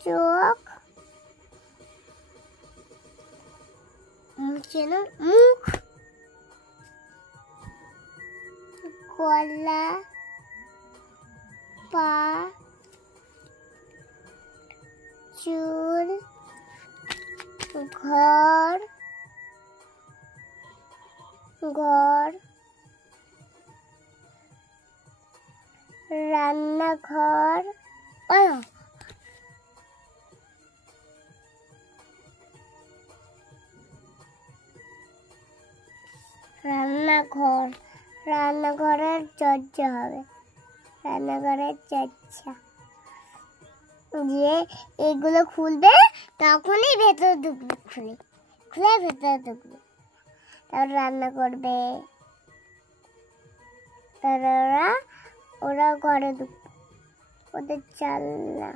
চোখ, মুখ, গলা, পা, চুল, ঘর, রান্নাঘর, রান্নাঘরের দরজা হবে, রান্নাঘরের দরজা যে এগুলো খুলবে তখনই ভেতরে ঢুকবে, খুলে ভেতরে ঢুকবে, তারপর রান্না করবে, তারপর ওরা ঘরে ঢুকবে, ওদের জানলা